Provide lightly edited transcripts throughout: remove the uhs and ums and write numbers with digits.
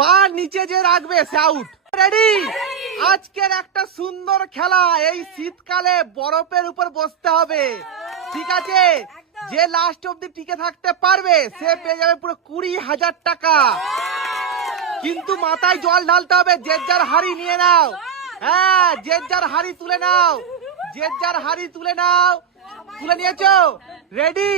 পা নিচে যে রাখবে সে আউট। রেডি? আজকের একটা সুন্দর খেলা, এই শীতকালে বরফের উপর বসতে হবে, ঠিক আছে? যে লাস্ট অব্দি টিকে থাকতে পারবে সে পেয়ে যাবে পুরো 20,000 টাকা। কিন্তু মাথায় জল ঢালতে হবে। যে যার হাড়ি নিয়ে নাও, হ্যাঁ, যে যার হাড়ি তুলে নাও, যে যার হাড়ি তুলে নাও। তুলে নিয়েছো? রেডি?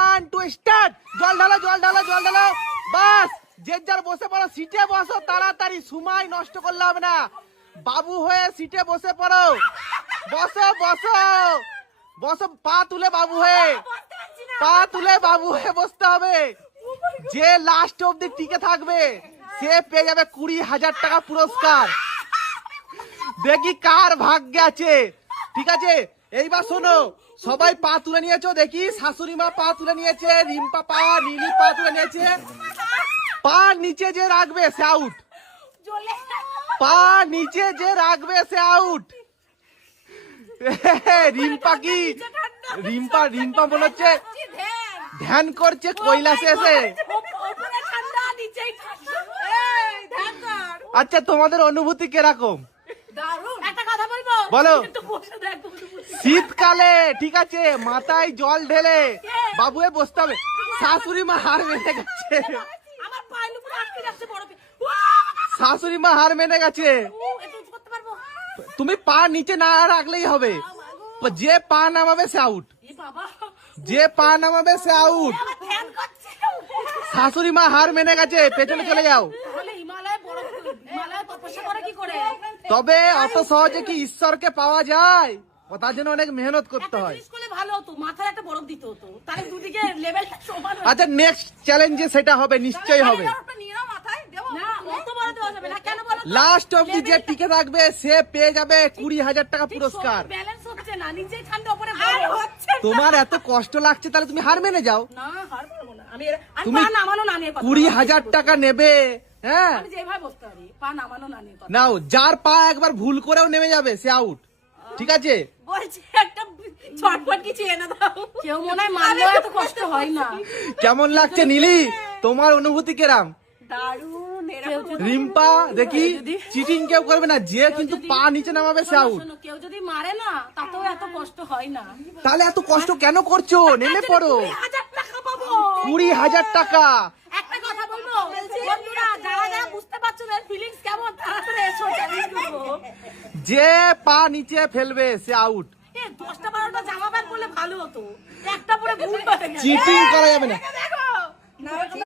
1 2 স্টার্ট। জল ঢালো, জল ঢালো, জল ঢালো। বাস, যে যার বসে পড়ো, সিটে বসো তাড়াতাড়ি, সময় নষ্ট করলে হবে না। বাবু হয়ে সিটে বসে পড়ো, বসো বসো বসো। পা তুলে বাবু হয়ে, পা তুলে বাবু হয়ে বসতে হবে। যে লাস্ট অব্দি টিকে থাকবে সে পেয়ে যাবে 20,000 টাকা পুরস্কার। দেখি কার ভাগ্যে আছে, ঠিক আছে? এইবার শোনো, সবাই পা তুলে নিয়েছো? দেখি শাশুড়ি মা পা তুলে নিয়েছে, রিম্পা পা, নীলি পা তুলে নিয়েছে। পা নিচে যে রাখবে সে আউট। পা নিচে যে রাখবে সে আউট। রিম্পা কি, রিম্পা রিম্পা মনে হচ্ছে ধ্যান করছে কৈলাসে এসে। আচ্ছা, তোমাদের অনুভূতি কিরকম বলো? শীতকালে, ঠিক আছে, মাথায় জল ঢেলে বাবুয়ে বসতে হবে। শাশুড়ি মা হার মেনে গেছে, শাশুড়ি মা হার মেনে গেছে। তুমি পা নিচে না রাখলেই হবে। যে পা নামাবে সে আউট, যে পা নামাবে সে আউট। শাশুড়ি মা হার মেনে গেছে, পেছনে চলে যাও। তবে অত সহজে কি ঈশ্বরকে পাওয়া যায়? তার জন্য অনেক মেহনত করতে হয়। আচ্ছা, নেক্সট চ্যালেঞ্জে সেটা হবে, নিশ্চয়ই হবে। লাস্ট অব্দি যে টিকে থাকবে সে পেয়ে যাবে 20,000 টাকা পুরস্কার। তোমার এত কষ্ট লাগছে, তাহলে তুমি হার মেনে যাও। তুমি 20,000 টাকা নেবে, হ্যাঁ নাও। যার পা একবার ভুল করেও নেমে যাবে সে আউট, ঠিক আছে? কেমন লাগছে নীলি? তোমার অনুভূতি কেরাম? রিম্পা, দেখি চিটিং কেউ করবে না, যে কিন্তু পা নিচে নামাবে সে আউট। কেউ যদি মারে না তাতেও এত কষ্ট হয় না। তাহলে এত কষ্ট কেন করছো? নেমে পড়ো। 20,000 টাকা। একটা কথা বলবো বন্ধুরা, যারা যারা বুঝতে পারছো না ফিলিংস কেমন, তাড়াতাড়ি এসো, চ্যালেঞ্জ করব। যে পা নিচে ফেলবে সে আউট। 10টা 12টা জামা প্যান্ট পরলে ভালো হতো, একটা পরে ভুল হয়ে গেছে। চিটিং করা যাবে না। দেখো